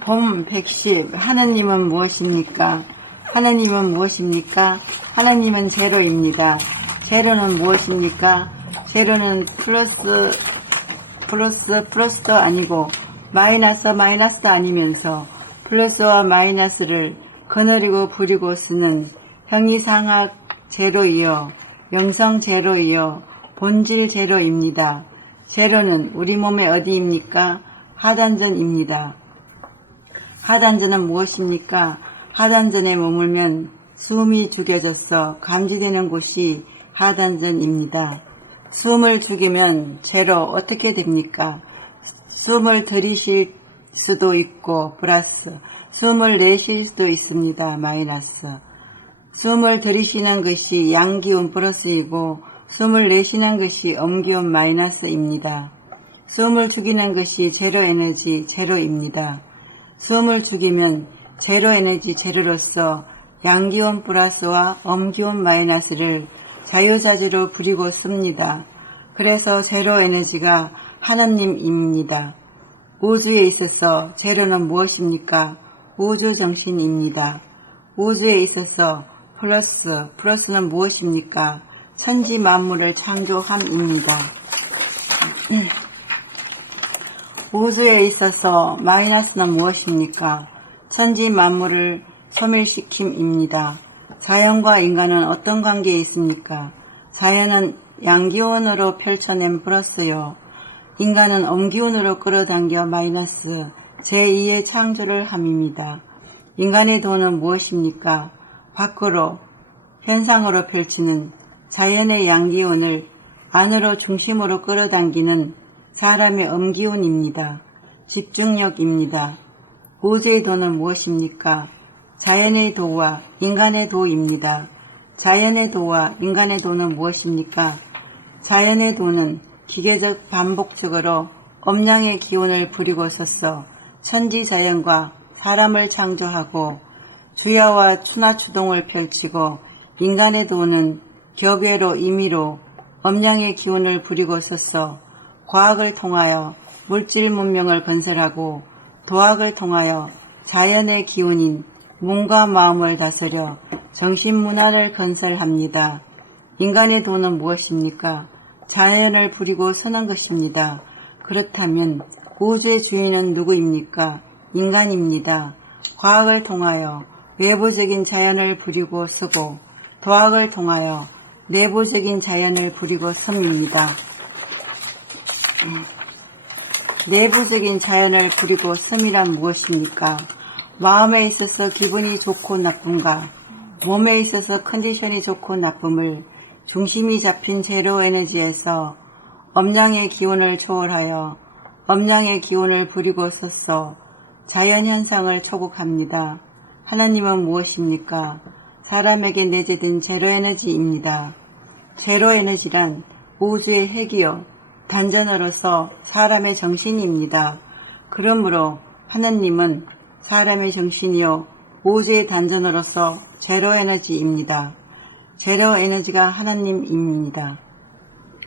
봄 110 하느님은 무엇입니까? 하느님은 무엇입니까? 하느님은 제로입니다. 제로는 무엇입니까? 제로는 플러스도 아니고 마이너스도 아니면서 플러스와 마이너스를 거느리고 부리고 쓰는 형이상학 제로이요 영성 제로이요 본질 제로입니다. 제로는 우리 몸의 어디입니까? 하단전입니다. 하단전은 무엇입니까? 하단전에 머물면 숨이 죽여져서 감지되는 곳이 하단전입니다. 숨을 죽이면 제로 어떻게 됩니까? 숨을 들이쉴 수도 있고 플러스, 숨을 내쉴 수도 있습니다. 마이너스. 숨을 들이쉬는 것이 양기운 플러스이고 숨을 내쉬는 것이 음기운 마이너스입니다. 숨을 죽이는 것이 제로 에너지 제로입니다. 숨을 죽이면 제로 에너지 제로로서 양기운 플러스와 음기운 마이너스를 자유자재로 부리고 씁니다. 그래서 제로 에너지가 하느님입니다. 우주에 있어서 제로는 무엇입니까? 우주 정신입니다. 우주에 있어서 플러스는 무엇입니까? 천지 만물을 창조함입니다. 우주에 있어서 마이너스는 무엇입니까? 천지 만물을 소멸시킴입니다. 자연과 인간은 어떤 관계에 있습니까? 자연은 양기운으로 펼쳐낸 플러스요. 인간은 음기운으로 끌어당겨 마이너스 제2의 창조를 함입니다. 인간의 도는 무엇입니까? 밖으로 현상으로 펼치는 자연의 양기운을 안으로 중심으로 끌어당기는 사람의 음기운입니다. 집중력입니다. 우주의 도는 무엇입니까? 자연의 도와 인간의 도입니다. 자연의 도와 인간의 도는 무엇입니까? 자연의 도는 기계적 반복적으로 음양의 기운을 부리고 서서 천지자연과 사람을 창조하고 주야와 추나추동을 펼치고 인간의 도는 격외로 임의로 음양의 기운을 부리고 서서 과학을 통하여 물질 문명을 건설하고 도학을 통하여 자연의 기운인 몸과 마음을 다스려 정신문화를 건설합니다. 인간의 도는 무엇입니까? 자연을 부리고 서는 것입니다. 그렇다면 우주의 주인은 누구입니까? 인간입니다. 과학을 통하여 외부적인 자연을 부리고 쓰고 도학을 통하여 내부적인 자연을 부리고 섬입니다. 내부적인 자연을 부리고 섬이란 무엇입니까? 마음에 있어서 기분이 좋고 나쁨과 몸에 있어서 컨디션이 좋고 나쁨을 중심이 잡힌 제로 에너지에서 엄량의 기운을 초월하여 엄량의 기운을 부리고 서서 자연 현상을 초국합니다. 하나님은 무엇입니까? 사람에게 내재된 제로 에너지입니다. 제로 에너지란 우주의 핵이요 단전으로서 사람의 정신입니다. 그러므로 하나님은 사람의 정신이요 우주의 단전으로서 제로 에너지입니다. 제로 에너지가 하나님입니다.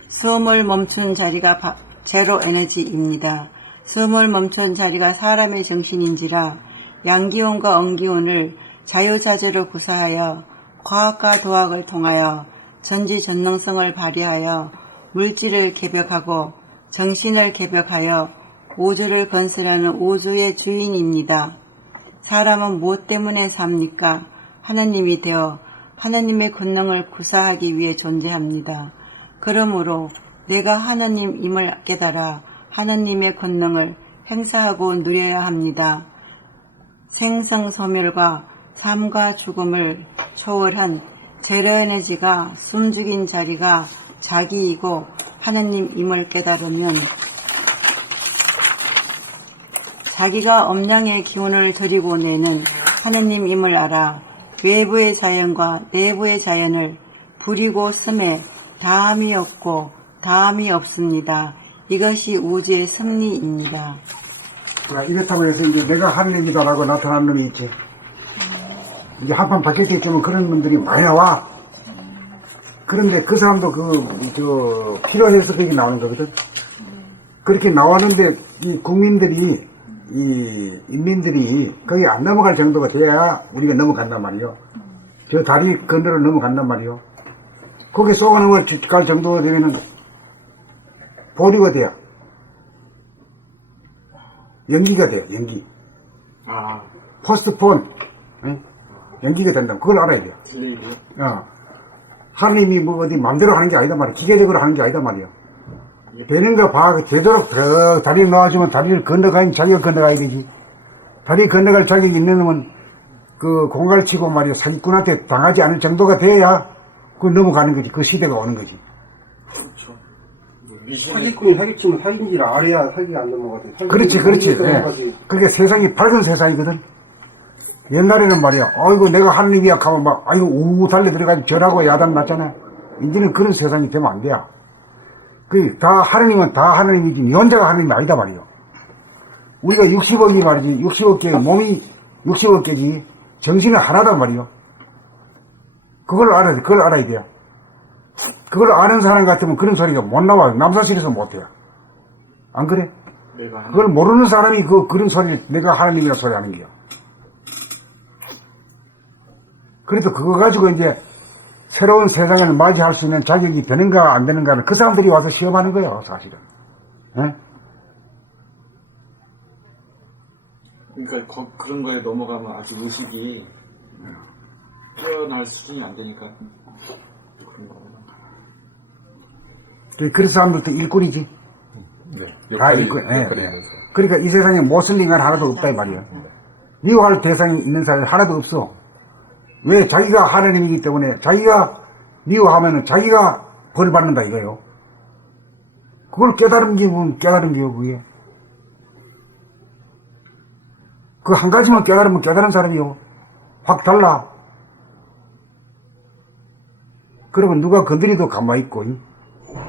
숨을 멈춘 자리가 제로 에너지입니다. 숨을 멈춘 자리가 사람의 정신인지라 양기운과 음기운을 자유자재로 구사하여 과학과 도학을 통하여 전지전능성을 발휘하여 물질을 개벽하고 정신을 개벽하여 우주를 건설하는 우주의 주인입니다. 사람은 무엇 때문에 삽니까? 하나님이 되어 하나님의 권능을 구사하기 위해 존재합니다. 그러므로 내가 하나님임을 깨달아 하나님의 권능을 행사하고 누려야 합니다. 생성소멸과 삶과 죽음을 초월한 제로에너지가 숨죽인 자리가 자기이고 하나님임을 깨달으면 자기가 엄량의 기운을 들이고 내는 하나님임을 알아 외부의 자연과 내부의 자연을 부리고 섬에 다함이 없고 다함이 없습니다. 이것이 우주의 승리입니다. 이렇다고 해서 이제 내가 하느님이다라고 나타나는 놈이 있지. 이제 한판 바뀔 때쯤은 그런 놈들이 많이 나와. 그런데 그 사람도 필요해서 나오는 거거든. 그렇게 나왔는데 이 국민들이 이 인민들이 거기 안 넘어갈 정도가 돼야 우리가 넘어간단 말이요. 저 다리 건너를 넘어간단 말이요. 거기 쏘아 넘어갈 정도가 되면은 보류가 돼요. 연기가 돼요. 연기. 포스트폰. 응? 연기가 된다고. 그걸 알아야 돼요. 하나님이 뭐 어디 맘대로 하는 게 아니다 말이야. 기계적으로 하는 게 아니다 말이야. 되는가 봐. 되도록 더 다리를 놓아주면 다리를 건너가면 자기가 건너가야 되지. 다리 건너갈 자격이 있는 놈은 그 공갈 치고 말이야. 사기꾼한테 당하지 않을 정도가 돼야 그 넘어가는 거지. 그 시대가 오는 거지. 사기꾼이 사기치면 사기인지를 알아야 사기가 안 넘어가지. 그렇지. 예. 그게 세상이 밝은 세상이거든. 옛날에는 말이야. 아이고 내가 하느님이야 하면 막 아이고 우 달려 들어가지고 절하고 야단 났잖아. 이제는 그런 세상이 되면 안 돼요. 그 다 하느님은 다 하느님이지 니 혼자가 하느님이 아니다 말이요. 우리가 60억이 말이지 60억 개 몸이 60억 개지 정신은 하나단 말이요. 그걸 알아야 돼요. 그걸 아는 사람 같으면 그런 소리가 못 나와요. 남사실에서 못 해요. 안 그래? 그걸 모르는 사람이 그런 소리를 내가 하나님이라 소리 하는 게요. 그래도 그거 가지고 이제 새로운 세상을 맞이할 수 있는 자격이 되는가 안 되는가를 그 사람들이 와서 시험하는 거예요, 사실은. 예? 그러니까 그런 거에 넘어가면 아직 의식이 깨어날 수준이 안 되니까 그런 거구나. 그런 사람들도 일꾼이지. 다 일꾼. 예. 그러니까 이 세상에 못쓸 인간 하나도 없다 이 말이야. 미워할 대상이 있는 사람이 하나도 없어. 왜? 자기가 하나님이기 때문에 자기가 미워하면은 자기가 벌 받는다 이거요. 그걸 깨달은 게요, 그게. 그 한 가지만 깨달으면 깨달은 사람이요. 확 달라. 그리고 누가 건드리도 가만히 있고,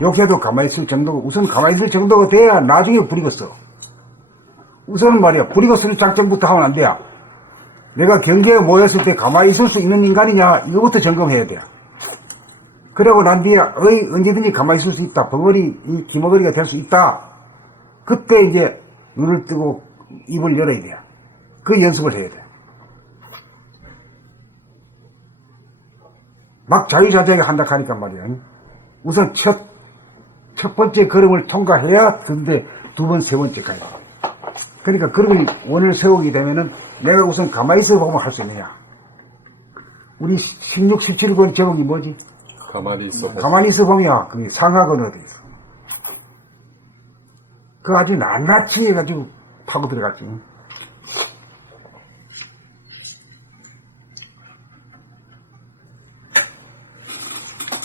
욕해도 가만히 있을 정도고, 우선 가만히 있을 정도가 돼야 나중에 부리고 써. 우선은 말이야, 부리고 쓸 작정부터 하면 안 돼요. 내가 경계에 모였을 때 가만히 있을 수 있는 인간이냐, 이거부터 점검해야 돼요. 그러고 난 뒤에, 언제든지 가만히 있을 수 있다. 벙어리, 기머거리가 될 수 있다. 그때 이제 눈을 뜨고 입을 열어야 돼요. 그 연습을 해야 돼요. 막 자유자재하게 한다 하니까 말이야. 우선 첫 번째 걸음을 통과해야 근데 두 번, 세 번째까지. 그러니까 그런 원을 세우게 되면은 내가 우선 가만히 있어 보면 할 수 있느냐. 우리 16, 17권 제목이 뭐지? 가만히 있어. 가만히 있어 보면 그 상하건 어디 있어. 그 아주 낱낱이 해가지고 파고 들어갔지.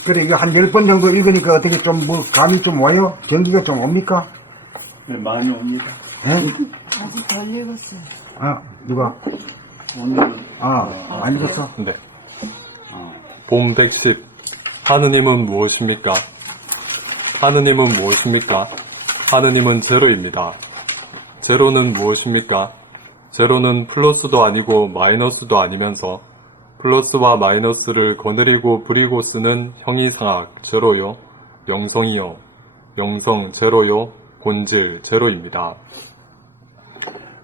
그래, 이거 한 10번 정도 읽으니까 어떻게 좀 뭐 감이 좀 와요? 경기가 좀 옵니까? 네, 많이 옵니다. 예? 아직 덜 읽었어요. 아, 누가? 안 읽었어? 네. 봄 110. 하느님은 무엇입니까? 하느님은 무엇입니까? 하느님은 제로입니다. 제로는 무엇입니까? 제로는 플러스도 아니고 마이너스도 아니면서 플러스와 마이너스를 거느리고 부리고 쓰는 형이상학 제로요, 영성이요, 영성 제로요, 본질 제로입니다.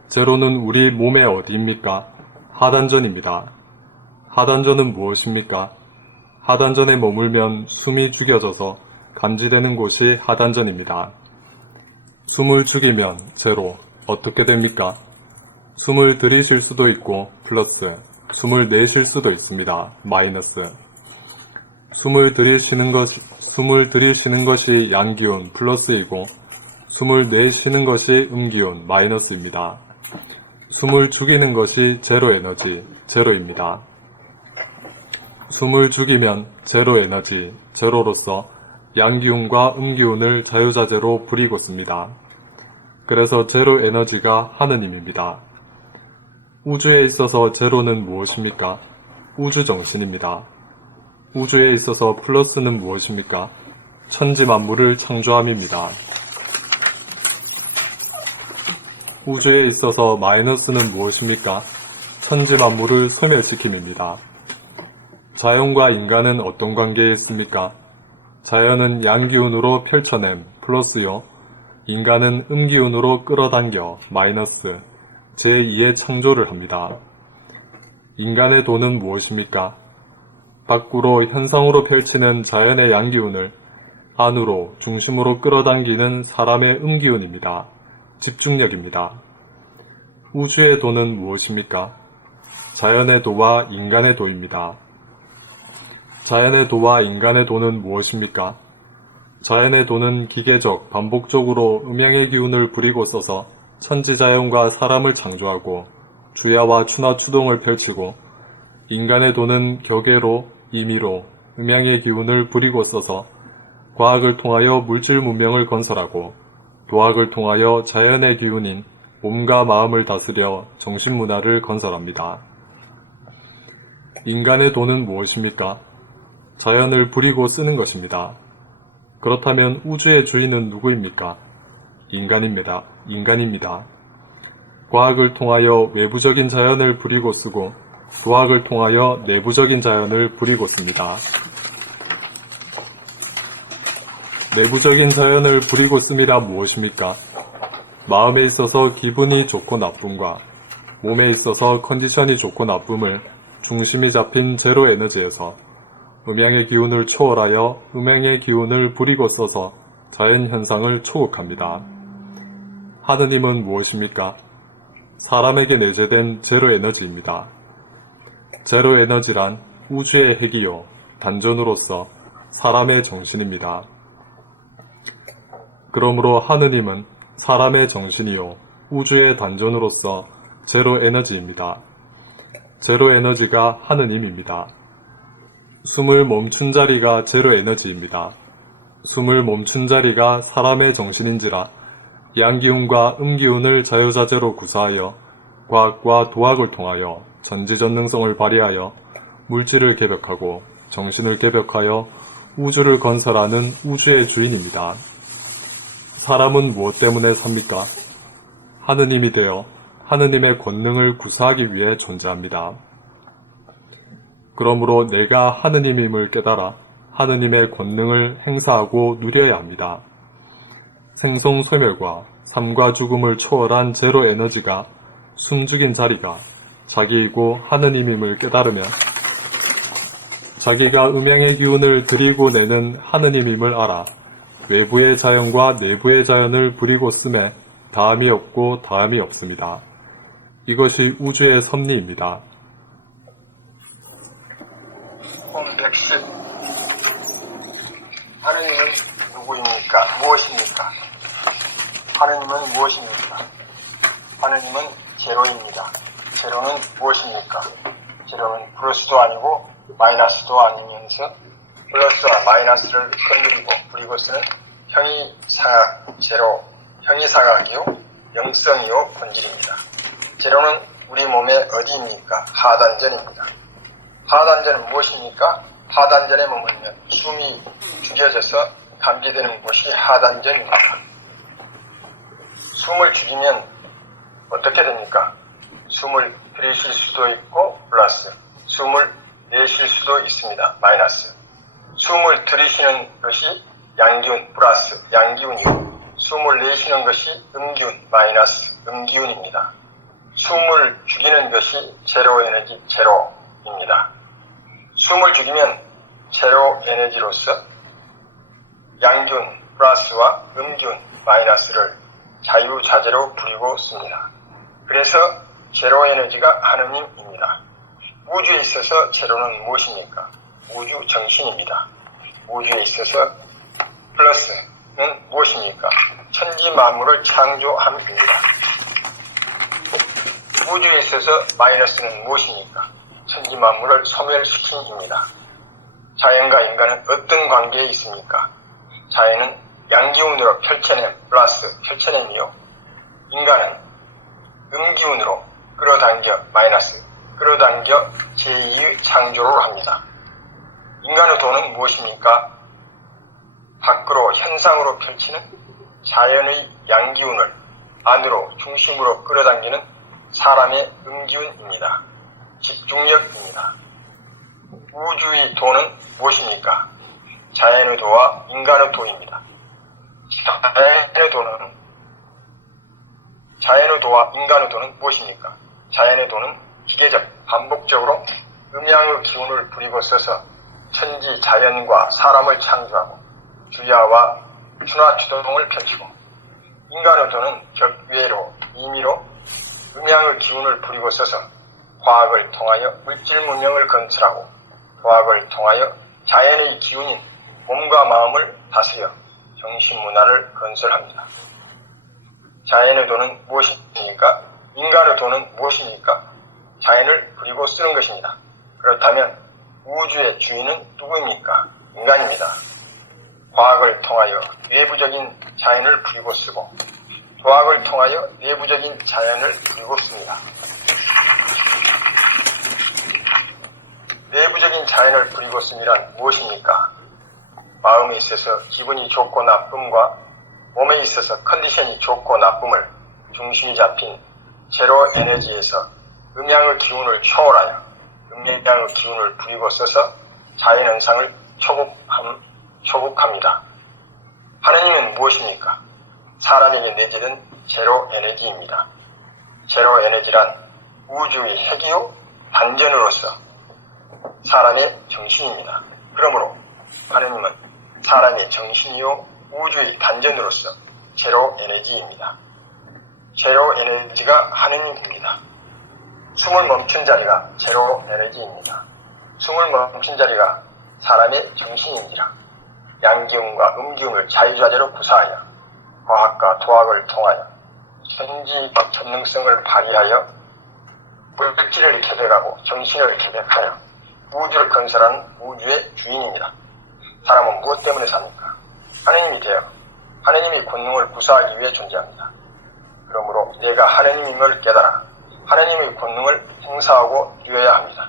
제로는 우리 몸의 어디입니까? 하단전입니다. 하단전은 무엇입니까? 하단전에 머물면 숨이 죽여져서 감지되는 곳이 하단전입니다. 숨을 죽이면 제로, 어떻게 됩니까? 숨을 들이쉴 수도 있고 플러스, 숨을 내쉴 수도 있습니다. 마이너스. 숨을 들이쉬는 것이 양기운 플러스이고 숨을 내쉬는 것이 음기운 마이너스입니다. 숨을 죽이는 것이 제로 에너지 제로입니다. 숨을 죽이면 제로 에너지 제로로서 양기운과 음기운을 자유자재로 부리고 씁니다. 그래서 제로 에너지가 하느님입니다. 우주에 있어서 제로는 무엇입니까? 우주정신입니다. 우주에 있어서 플러스는 무엇입니까? 천지만물을 창조함입니다. 우주에 있어서 마이너스는 무엇입니까? 천지만물을 소멸시킴입니다. 자연과 인간은 어떤 관계에 있습니까? 자연은 양기운으로 펼쳐냄 플러스요, 인간은 음기운으로 끌어당겨 마이너스, 제2의 창조를 합니다. 인간의 도는 무엇입니까? 밖으로 현상으로 펼치는 자연의 양기운을 안으로 중심으로 끌어당기는 사람의 음기운입니다. 집중력입니다. 우주의 도는 무엇입니까? 자연의 도와 인간의 도입니다. 자연의 도와 인간의 도는 무엇입니까? 자연의 도는 기계적, 반복적으로 음양의 기운을 부리고 써서 천지자연과 사람을 창조하고 주야와 추나 추동을 펼치고, 인간의 도는 격예로, 임의로 음양의 기운을 부리고 써서 과학을 통하여 물질 문명을 건설하고 도학을 통하여 자연의 기운인 몸과 마음을 다스려 정신문화를 건설합니다. 인간의 도는 무엇입니까? 자연을 부리고 쓰는 것입니다. 그렇다면 우주의 주인은 누구입니까? 인간입니다. 과학을 통하여 외부적인 자연을 부리고 쓰고 도학을 통하여 내부적인 자연을 부리고 씁니다. 내부적인 자연을 부리고 씀이라 무엇입니까? 마음에 있어서 기분이 좋고 나쁨과 몸에 있어서 컨디션이 좋고 나쁨을 중심이 잡힌 제로 에너지에서 음양의 기운을 초월하여 음양의 기운을 부리고 써서 자연 현상을 초극합니다. 하느님은 무엇입니까? 사람에게 내재된 제로 에너지입니다. 제로 에너지란 우주의 핵이요, 단전으로서 사람의 정신입니다. 그러므로 하느님은 사람의 정신이요, 우주의 단전으로서 제로 에너지입니다. 제로 에너지가 하느님입니다. 숨을 멈춘 자리가 제로 에너지입니다. 숨을 멈춘 자리가 사람의 정신인지라 양기운과 음기운을 자유자재로 구사하여 과학과 도학을 통하여 전지전능성을 발휘하여 물질을 개벽하고 정신을 개벽하여 우주를 건설하는 우주의 주인입니다. 사람은 무엇 때문에 삽니까? 하느님이 되어 하느님의 권능을 구사하기 위해 존재합니다. 그러므로 내가 하느님임을 깨달아 하느님의 권능을 행사하고 누려야 합니다. 생성소멸과 삶과 죽음을 초월한 제로 에너지가 숨죽인 자리가 자기이고 하느님임을 깨달으며 자기가 음양의 기운을 들이고 내는 하느님임을 알아 외부의 자연과 내부의 자연을 부리고 씀에 다함이 없고 다함이 없습니다. 이것이 우주의 섭리입니다. 하느님은 누구입니까? 무엇입니까? 하느님은 무엇입니까? 하느님은 제로입니다. 제로는 무엇입니까? 제로는 플러스도 아니고 마이너스도 아니면서 플러스와 마이너스를 건드리고 그리고 쓰는 형이상학 제로, 형이상학이요 영성이요 본질입니다. 제로는 우리 몸의 어디입니까? 하단전입니다. 하단전은 무엇입니까? 하단전에 머물면 숨이 죽여져서 감지되는 곳이 하단전입니다. 숨을 죽이면 어떻게 됩니까? 숨을 들이쉴 수도 있고 플러스, 숨을 내쉴 수도 있습니다. 마이너스. 숨을 들이쉬는 것이 양기운 플러스 양기운이고 숨을 내쉬는 것이 음기운 마이너스 음기운입니다. 숨을 죽이는 것이 제로 에너지 제로입니다. 숨을 죽이면 제로 에너지로서 양기운 플러스와 음기운 마이너스를 자유자재로 부리고 씁니다. 그래서 제로 에너지가 하느님입니다. 우주에 있어서 제로는 무엇입니까? 우주 정신입니다. 우주에 있어서 플러스는 무엇입니까? 천지 만물을 창조함입니다. 우주에 있어서 마이너스는 무엇입니까? 천지 만물을 소멸시킴입니다. 자연과 인간은 어떤 관계에 있습니까? 자연은 양기운으로 펼쳐냄 플러스 펼쳐냄이요. 인간은 음기운으로 끌어당겨 마이너스 끌어당겨 제2의 창조를 합니다. 인간의 도는 무엇입니까? 밖으로 현상으로 펼치는 자연의 양기운을 안으로 중심으로 끌어당기는 사람의 음기운입니다. 집중력입니다. 우주의 도는 무엇입니까? 자연의 도와 인간의 도입니다. 자연의 도와 인간의 도는 무엇입니까? 자연의 도는 기계적, 반복적으로 음양의 기운을 부리고 써서 천지 자연과 사람을 창조하고 주야와 추나추동을 펼치고 인간의 도는 격외로, 임의로 음양의 기운을 부리고 써서 과학을 통하여 물질 문명을 건설하고 과학을 통하여 자연의 기운인 몸과 마음을 다스려 정신문화를 건설합니다. 자연의 도는 무엇입니까? 인간의 도는 무엇입니까? 자연을 부리고 쓰는 것입니다. 그렇다면 우주의 주인은 누구입니까? 인간입니다. 과학을 통하여 외부적인 자연을 부리고 쓰고 과학을 통하여 내부적인 자연을 부리고 씁니다. 내부적인 자연을 부리고 씀이란 무엇입니까? 마음에 있어서 기분이 좋고 나쁨과 몸에 있어서 컨디션이 좋고 나쁨을 중심이 잡힌 제로 에너지에서 음양의 기운을 초월하여 음양의 기운을 부리고 써서 자연현상을 초국합니다. 하느님은 무엇입니까? 사람에게 내재된 제로 에너지입니다. 제로 에너지란 우주의 핵이요 단전으로서 사람의 정신입니다. 그러므로 하느님은 사람의 정신이요 우주의 단전으로서 제로 에너지입니다. 제로 에너지가 하느님입니다. 숨을 멈춘 자리가 제로 에너지입니다. 숨을 멈춘 자리가 사람의 정신입니다. 양기운과 음기운을 자유자재로 구사하여 과학과 도학을 통하여 천지 전능성을 발휘하여 물질을 개척하고 정신을 개척하여 우주를 건설하는 우주의 주인입니다. 사람은 무엇 때문에 삽니까? 하느님이 되어 하느님이 권능을 구사하기 위해 존재합니다. 그러므로 내가 하느님임을 깨달아 하느님의 권능을 행사하고 누려야 합니다.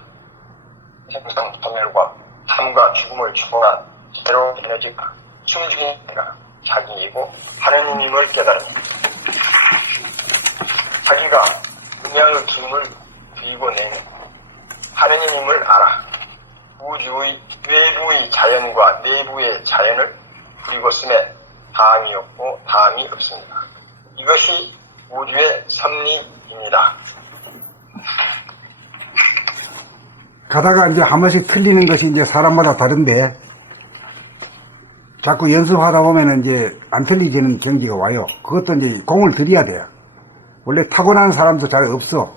생상 소멸과 삶과 죽음을 초월한 제로 에너지가 숨죽인 내가 자기이고 하느님임을 깨달습니다. 자기가 음양의 기운을 비고 내는 하느님임을 알아 우주의 외부의 자연과 내부의 자연을 부리고 씀에 다함이 없고 다함이 없습니다. 이것이 우주의 섭리입니다. 가다가 이제 한 번씩 틀리는 것이 이제 사람마다 다른데 자꾸 연습하다 보면은 이제 안 틀리지는 경지가 와요. 그것도 이제 공을 들여야 돼요. 원래 타고난 사람도 잘 없어.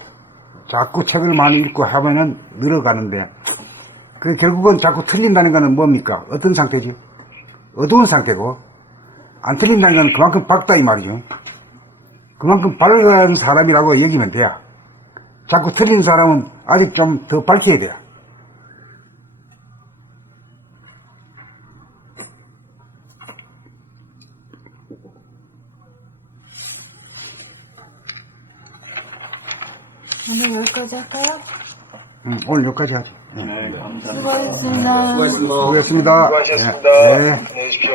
자꾸 책을 많이 읽고 하면은 늘어가는데 그 결국은 자꾸 틀린다는 거는 뭡니까? 어떤 상태지? 어두운 상태고, 안 틀린다는 건 그만큼 밝다 이 말이죠. 그만큼 밝은 사람이라고 여기면 돼요. 자꾸 틀린 사람은 아직 좀 더 밝혀야 돼요. 오늘 여기까지 할까요? 오늘 여기까지 하죠. 수고하셨습니다. 수고했습니다. 수고하셨습니다. 네. 안녕히 계십시오.